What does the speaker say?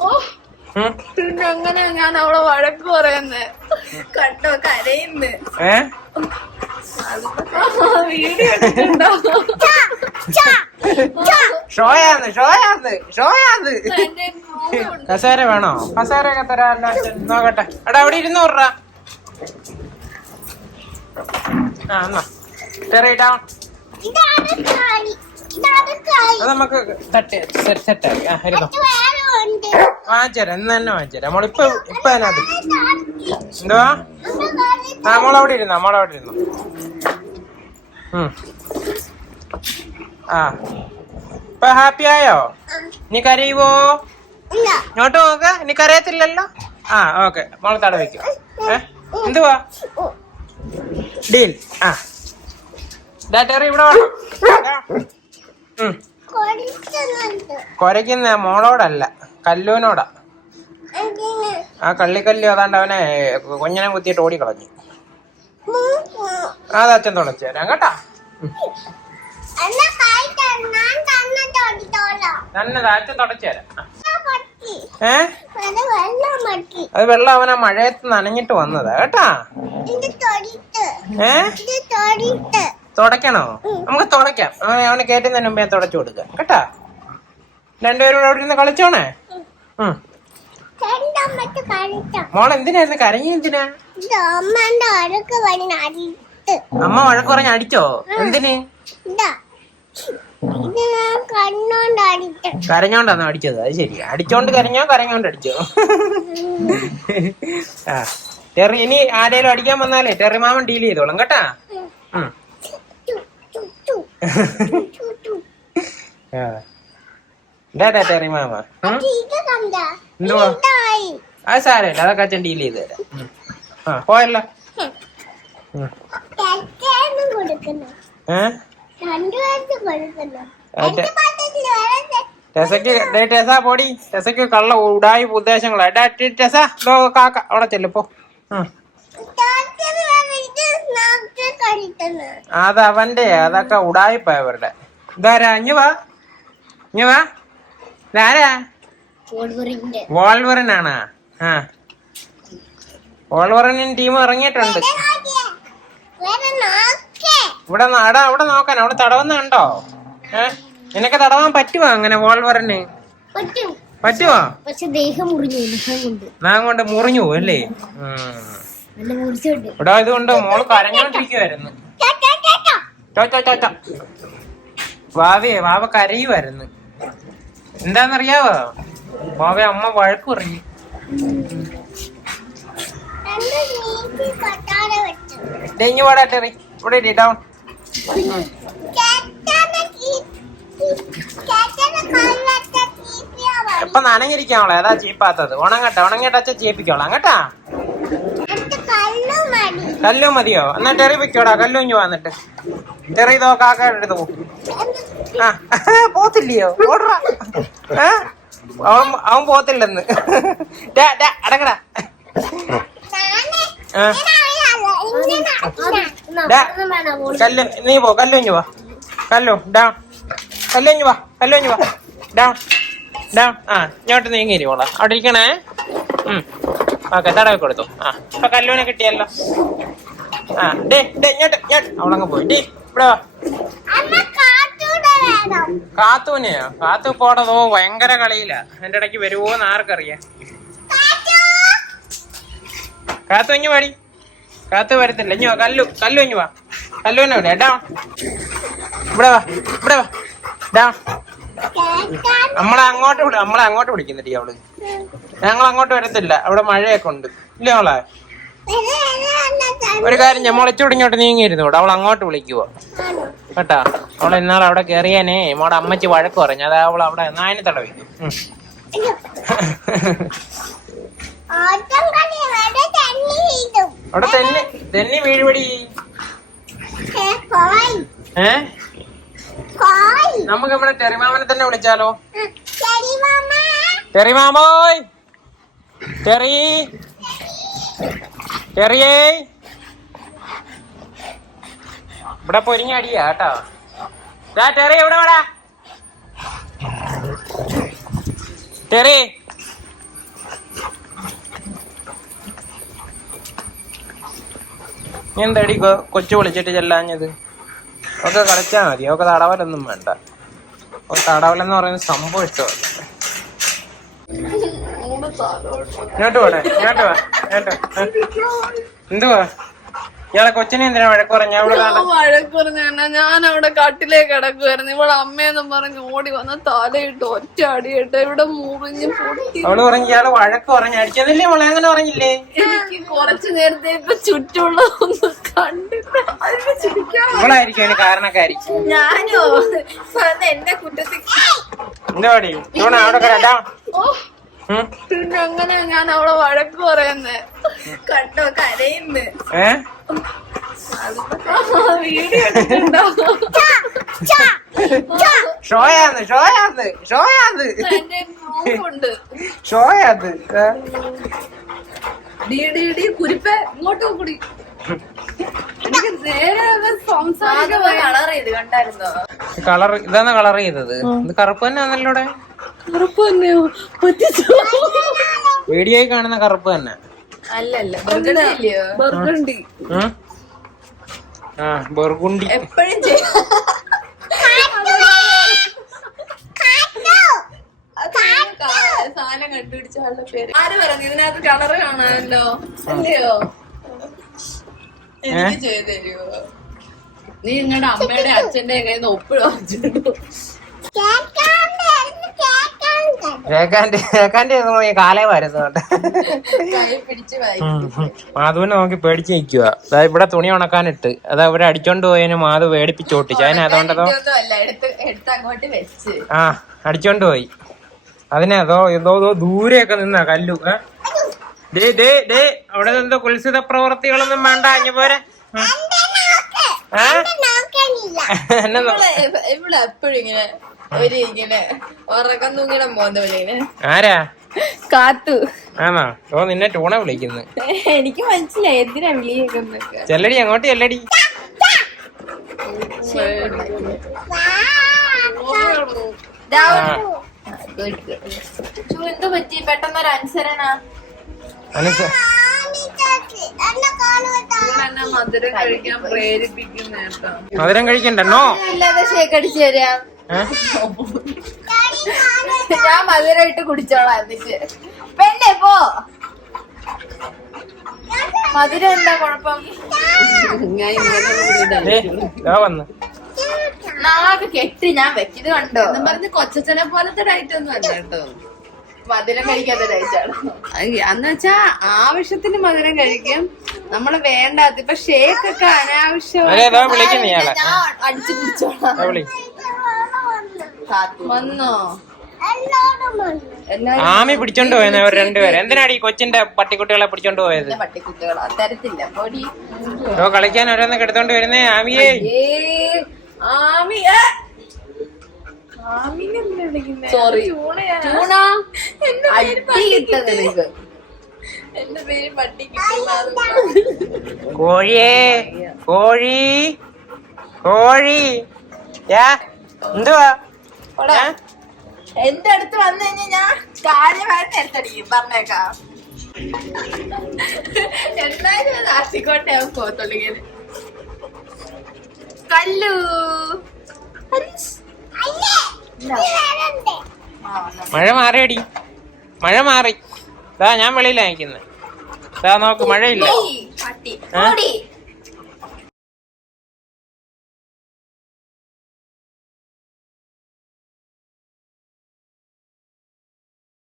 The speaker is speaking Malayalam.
ഓ പിന്നെ അങ്ങനെ ഞാൻ അവളെ വഴക്ക് പറയുന്നേ? കണ്ടോ കരയുന്ന്. ഷോയാന്ന് ഷോയാന്ന് ഷോയാന്ന്. കസേര വേണോ? കസേര ഒക്കെ തരാമല്ലോ നോക്കട്ടെ. എടാ അവിടെ ഇരുന്നൂറ് രൂപ. ആ എന്നാ. ചെറിയ അത് നമുക്ക് തട്ടി സെറ്റ് ആ ഇരുന്നോ ഇത് വേറെ ഉണ്ട് വാങ്ങിച്ചരാം ഇന്ന് തന്നെ വാങ്ങിച്ചരാം നമ്മളിപ്പോ ഇപ്പൊ അതിനകത്ത് എന്തുവാ? അമ്മ കളി ആ മോളവിടെ ഇരുന്നോ ആ. ഇപ്പൊ ഹാപ്പി ആയോ? നീ കരയുവോ? നോട്ട് ഇങ്ങോട്ട് നോക്ക നീ കരയത്തില്ലല്ലോ? ആ ഓക്കെ. മോളെ തടവിക്കും ഏ? എന്തുവാ? ഡീൽ. ആ. ഡാറ്ററി ഇവിടെ വേണം കുരയ്ക്കുന്ന മോളോടല്ല കല്ലൂനോടാ. ആ കള്ളിക്കല്ലു അതാണ്ട് അവനെ കുഞ്ഞനെ കുത്തിയിട്ട് ഓടിക്കളഞ്ഞു. കളഞ്ഞു അത് അച്ഛൻ തുളച്ചു തരാം കേട്ടാ. അച്ഛൻ തുടച്ചു തരാം. ഏ? അത് വെള്ളം അവനാ മഴയത്ത് നനഞ്ഞിട്ട് വന്നതാ കേട്ടാ. ഏ? തുടയ്ക്കണോ? നമുക്ക് തുടയ്ക്കാം. അവനെ അവനെ കയറ്റുന്നതിന് മുമ്പേ തുടച്ചു കൊടുക്കാം. കേട്ടാ? രണ്ടുപേരും കൂടെ അവിടെ ഇരുന്ന് കളിച്ചോണേ? മോൾ എന്തിനായിരുന്നു? കരഞ്ഞു എന്തിനാ? അമ്മ വഴക്ക് പറഞ്ഞ് അടിച്ചോ? എന്തിന്? കരഞ്ഞോണ്ടാന്ന് അടിച്ചത്? അത് ശരി. അടിച്ചോണ്ട് കരഞ്ഞോ കരഞ്ഞോണ്ട് അടിച്ചോ? ആ. ടെറി ഇനി ആരേലും അടിക്കാൻ വന്നാലേ ടെറി മാമൻ ഡീൽ ചെയ്തോളും. കേട്ടാ? ആ. ഇതാ ടെറി മാമ എന്തുവാ? ആ സാരമില്ല. അതൊക്കെ അച്ഛൻ ഡീൽ ചെയ്ത് തരാം. ആ പോയല്ലോ. ടെസ പൊടി. ടെസയ്ക്ക് കള്ള ഉടായി ഉദ്ദേശങ്ങളാ. ടെസ കാക്ക. അവിടെ ചെല്ലിപ്പോ ഉം. തെറ്റിന് വേറെ ഇത് നാക്ക് കളിക്കുന്നു അത് അവന്റെ അതൊക്കെ ഉടായിപ്പാ ഇവരുടെ ഇതാരാ? ഇഞ്ഞു വാ. ഇഞ്ഞു വാ. ഇതാരാ? വോൾവറിനാണാ? ആ. വോൾവറിനും ടീം ഇറങ്ങിയിട്ടുണ്ട്. ഇവിടെ അടാ അവിടെ നോക്കാൻ അവിടെ തടവുന്ന കണ്ടോ? ഏ? നിനക്ക് തടവാൻ പറ്റുമോ അങ്ങനെ വോൾവറിന്? പറ്റും. പറ്റുമോ പക്ഷെ ദേഹം മുറിഞ്ഞു. നാം കൊണ്ട് മുറിഞ്ഞു പോവല്ലേ അല്ലേ? ഇവിടെ ഇതുകൊണ്ട് മോൾ കരഞ്ഞോണ്ടിരിക്കുവായിരുന്നു. വാവേ വാവ കരയുമായിരുന്നു എന്താന്നറിയാവോ? വാവേ അമ്മ വഴക്ക് പറഞ്ഞു ഡെഞ്ഞു പാടാ ടെറി. ഇവിടെ വഴി. ഇപ്പൊ നനഞ്ഞിരിക്കാവളെ? ഏതാ ചീപ്പാത്തത്. ഉണങ്ങട്ടെ ഉണങ്ങട്ടെ അച്ഛൻ ചീപ്പിക്കോളാം കേട്ടാ? കല്ലു മതിയോ? എന്നാ ടെറി വെക്കോടാ കല്ലു ഇഞ്ഞു വന്നിട്ട് ടെറി ഇതോ കാക്ക എടുത്ത് പോ. ആ പോത്തില്ലയോ? ഓടറാ. അവൻ അവൻ പോത്തില്ലെന്ന്. ഡാ, കല്ല് നീ പോ കല്ലു ഇഞ്ഞു വാ. കല്ലു ഡാ. കല്ലു ഇഞ്ഞു വാ കല്ലു ഇഞ്ഞു വാ. ഡാ ഡാ. ആ ഇങ്ങോട്ട് നീങ്ങി ഇരിക്കോളാം. അവിടെ ഇരിക്കണേ? ഓക്കെ തടവി കൊടുത്തു ആ അപ്പൊ കല്ലൂനെ കിട്ടിയല്ലോ. ആ ഡേ ഡേ ഇങ്ങോട്ട് ഇങ്ങോട്ട് അവളങ്ങ് പോയി. ഡേ ഇവിടെ വാ. കാത്തൂനെയോ കാത്തു പോടതോ ഭയങ്കര കളിയില്ല എന്റെ ഇടയ്ക്ക് വരുവോന്ന് ആർക്കറിയാം. കാത്തു. ഇഞ്ഞു പാടി കാത്തു വരത്തില്ല. ഇഞ്ഞു വാ കല്ലു കല്ലു ഇഞ്ഞു വാ. കല്ലുവിനെ ഇവിടെ. ഡാ. ഇവിടെ വാ ഇവിടെ വാ. ഡാ. നമ്മളെ അങ്ങോട്ട് വിളി നമ്മളെ അങ്ങോട്ട് വിളിക്കുന്നില്ല അവൾ? ഞങ്ങൾ അങ്ങോട്ട് വരത്തില്ല. അവിടെ മഴയൊക്കെ ഉണ്ട്. ഇല്ലേ ഏതാണ് ഒരു കാര്യം ഞാൻ മുളച്ചോട് ഇങ്ങോട്ട് നീങ്ങിയിരുന്നു ഇവിടെ അവൾ അങ്ങോട്ട് വിളിക്കുവോ? കേട്ടാ. അവൾ ഇന്നാൾ അവിടെ കയറിയാനേ മോടെ അമ്മച്ചി വഴക്ക് പറഞ്ഞു. അതാ അവൾ അവിടെ നായനെ തടവി അവിടെ തന്നെ തന്നെ വീഴുപടി ഏ, നമുക്ക് നമ്മുടെ ടെറിമാമനെ തന്നെ വിളിച്ചാലോ? ടെറിമാമോയ്. ടെറി. ടെറിയേ. ഇവിടെ പൊരിഞ്ഞ അടിയാ കേട്ടോ. ടെറി എവിടെ വേടാ. ടെറി എന്തടി കൊച്ചു വിളിച്ചിട്ട് ചെല്ലാഞ്ഞത്? ഒക്കെ കളിച്ചാ മതി ഒക്കെ തടവലൊന്നും വേണ്ട. തടവലെന്ന് പറയുന്ന സംഭവം ഇഷ്ടമല്ല. ഇങ്ങോട്ട് പോടെ ഇങ്ങോട്ട് വാ. എന്തുവാ? ഇയാളെ കൊച്ചിനെ എന്തിനാ വഴക്ക് പറഞ്ഞ? അവിടെ വഴക്ക് പറഞ്ഞു ഞാൻ അവിടെ കാട്ടിലേക്ക് കിടക്കുമായിരുന്നു ഇവളെ അമ്മയെന്നും പറഞ്ഞ് ഓടി വന്ന തലയിട്ട് ഒറ്റ അടിയിട്ട് ഇവിടെ മുറിഞ്ഞ് പൊട്ടി അവൾ പറഞ്ഞു ഇയാൾ വഴക്ക് പറഞ്ഞ അടിച്ചതല്ലേ അവളെ അങ്ങനെ പറഞ്ഞില്ലേ? എനിക്ക് കുറച്ചു നേരത്തെ ഇപ്പൊ ചുറ്റുള്ള ഒന്ന് കണ്ടിട്ട് ഇവളായിരിക്കും അതിന് ഞാനോ? എന്റെ കുറ്റത്തിൽ എന്താ അവിടെ ഓ. പിന്നെ അങ്ങനെ ഞാൻ അവളെ വഴക്ക് പറയുന്നേ? കണ്ടോ കരയുന്ന്. ഏ? ഷോയാന്ന് ഷോയാന്ന് ഷോയാന്ന്. ഷോയാന്ന് ഏ? ഡി ഡി ഡി കുരിപ്പ ഇങ്ങോട്ട് കൂടി എനിക്ക് നേരെ സംസാരിക്കാൻ കളർ ഇതാണ് കളർ ചെയ്തത്? ഇത് കറുപ്പ് തന്നെ ആണല്ലോ ഇവിടെ? കറുപ്പ് തന്നെയോ പറ്റിച്ചോ? വീഡിയോയിൽ കാണുന്ന കറുപ്പ് തന്നെ. അല്ലല്ല ബർഗണ്ടി ബർഗണ്ടി. ആ? ബർഗുണ്ടി. എപ്പോഴും സാധനം കണ്ടുപിടിച്ച ആളുടെ പേര്. ആര് പറഞ്ഞു? ഇതിനകത്ത് കളറ് കാണാനല്ലോ. അല്ലയോ? എനിക്ക് ചെയ്ത് തരുമോ നീ നിങ്ങളുടെ അമ്മയുടെ അച്ഛന്റെ കയ്യിൽ നിന്ന് ഒപ്പിടും കേക്കാന്റെ കാലേ വരുന്നുണ്ട് കൈ പിടിച്ച് വായിക്കും മാധുവിനെ നോക്കി പേടിച്ച് നിൽക്കുക അതായത് ഇവിടെ തുണി ഉണക്കാനിട്ട്. അതാ ഇവിടെ അടിച്ചോണ്ട് പോയതിന് മാധു പേടിപ്പിച്ച് ഓട്ടിച്ചു അതിന് അതുകൊണ്ടതോ അല്ല എടുത്ത് എടുത്ത് അങ്ങോട്ട് വെച്ച്. ആ അടിച്ചോണ്ട് പോയി. അതിനോ എന്തോ ദൂരെയൊക്കെ നിന്നാ കല്ലു. ഡേ ദേ ദേ ദേ. അവിടെ എന്തോ കുൽസിത പ്രവർത്തികളൊന്നും വേണ്ട. അഞ്ഞു പോരെ? എന്നെ എപ്പോഴും ഇങ്ങനെ ഒരു ഇങ്ങനെ ഉറക്കം തൂങ്ങിട പോകുന്ന പോലെ ആരാ? കാത്തു. ആണോ? ഓ നിന്നെ ടൂണ വിളിക്കുന്നു. എനിക്ക് മനസ്സിലായി. എന്തിനാ വിളിയേക്കുന്നൊക്കെ ചെല്ലടി അങ്ങോട്ട് ചെല്ലടി. എന്ത് പറ്റി? പെട്ടെന്നൊരു അനുസരണ? മധുരം കഴിക്കാൻ പ്രേരിപ്പിക്കുന്ന കേട്ടോ മധുരം കഴിക്കണ്ടോ ഇല്ലാതെ ഷേക്ക് അടിച്ചു തരാം? ഞാൻ മധുരമായിട്ട് കുടിച്ചോളാം എന്നിട്ട്. പെണ്ണെ പോ. മധുരം എന്താ കുഴപ്പം? ഞാൻ വന്ന്. നാക്ക് കെട്ടി ഞാൻ വെച്ചത് കണ്ടോ? പറഞ്ഞ് കൊച്ചനെ പോലത്തെ ഡയറ്റ് ഒന്നും അല്ല കേട്ടോ. മധുരം കഴിക്കാത്ത ഡയറ്റാണ് എന്ന് വെച്ചാ ആവശ്യത്തിന് മധുരം കഴിക്കും. നമ്മൾ വേണ്ടാത്ത ഇപ്പൊ ഷേക്ക് ഒക്കെ അനാവശ്യം അടിച്ചു വന്നോ ആമി പിടിച്ചോണ്ട് പോയെന്ന് അവർ രണ്ടുപേരെ. എന്തിനാണ് ഈ കൊച്ചിന്റെ പട്ടിക്കുട്ടികളെ പിടിച്ചോണ്ട് പോയത്? പട്ടിക്കുട്ടികളാ. തരത്തില്ല. പൊടി. ഓ കളിക്കാൻ ഓരോന്നൊക്കെ എടുത്തോണ്ട് വരുന്നേ ആമിയെ. സോറി പട്ടിക്കുട്ടി. കോഴിയേ കോഴി കോഴി. എന്തുവാ? എന്റെ അടുത്ത് വന്നു കഴിഞ്ഞാൽ ഞാൻ കാര്യമായിട്ട് എടുത്തടിക്കും പറഞ്ഞേക്കാം. എന്തായാലും അത് ആശിക്കോട്ടെ അവൻ പോത്തുള്ളിങ്ങനെ കല്ലു. മഴ മാറിയടി. മഴ മാറി. ഞാൻ വെളിയിലാ നിൽക്കുന്നത് നോക്ക് മഴയില്ല?